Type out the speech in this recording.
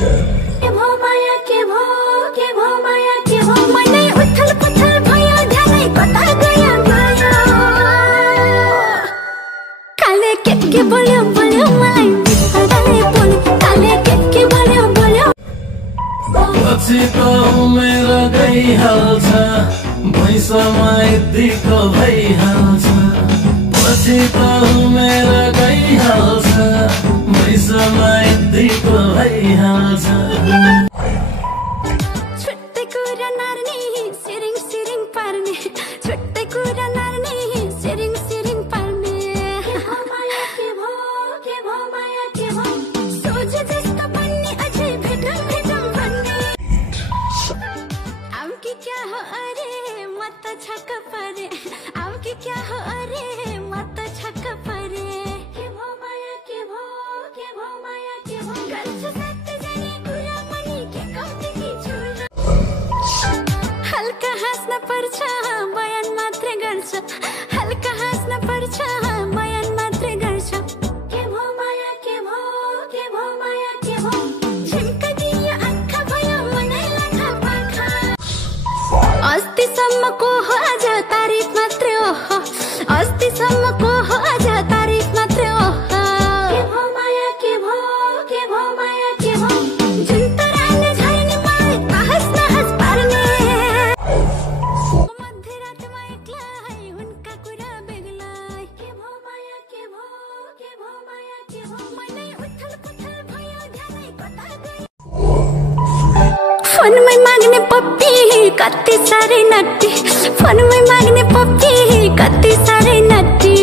के भो माया के भो माया के भो मनै उथल पुथल भयो ध्यानै कता गयो गयो काले के बोल्यो मलाई बिस्तारै बोल काले के बोल्यो पछि त उमेर गइहाल्छ भैँसमा यतिको भइहाल्छ पछि त उमेर गइहाल्छ भैँसमा यतिको भइहाल्छ छुट्टै कुरा नार्ने सिरिङ सिरिङ पार्ने छुट्टै कुरा नार्ने सिरिङ सिरिङ पार्ने के भो माया के भो माया के भो सोझ जस्तो बन्ने अझै भेटौँ भन्ने अब कि क्या हो अरे म त छक्क परे अब कि क्या हो अरे म त छक्क परे के भो माया के भो माया के भो गर्छ सत्य जाने कुरा पनि के कम्ती कि छोरा हल्का हाँस्न पर्छ बयान मात्रै गर्छ हल्का हाँस्न पर्छ बयान मात्रै गर्छ के भो माया के भो माया के भो झिम्का दियो आँखा भयो मनै लाखा पाखा अस्तिसम्मको हो आज तारिफ मात्रै ओहो अस्तिसम्मको हो आज तारिफ मात्रै ओहो के भो माया के भो माया के भो जुन तराले झर्ने मलाई तहस नहस पार्ने मध्यरातमा एक्लै उनका कुरा बेग्लै के भो माया के भो माया के भो मनै उथल पुथल भयो ध्यानै कता गयो फोनमै माग्ने पप्पी कति साह्रै नट्टी फोनमै माग्ने पप्पी कति साह्रै नट्टी